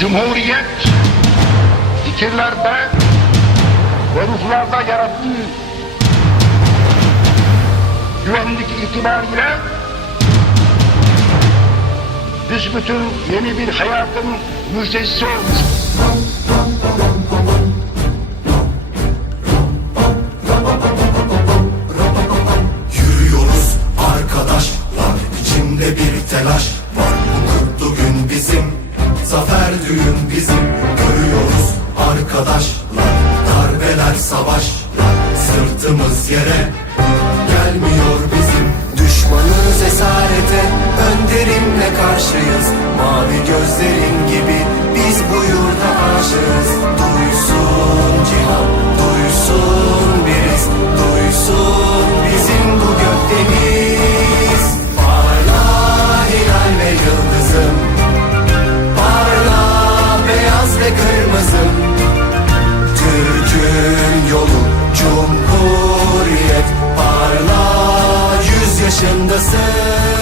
Cumhuriyet fikirlerde ve ruhlarda yarattığı güvenlik itibariyle büsbütün yeni bir hayatın müjdecisi olmuş. Zafer düğün bizim Görüyoruz arkadaşlar. Darbeler savaşlar Sırtımız yere Gelmiyor bizim. Düşmanız esarete Önderimle karşıyız. Mavi gözlerin gibi Biz bu Yaşındasın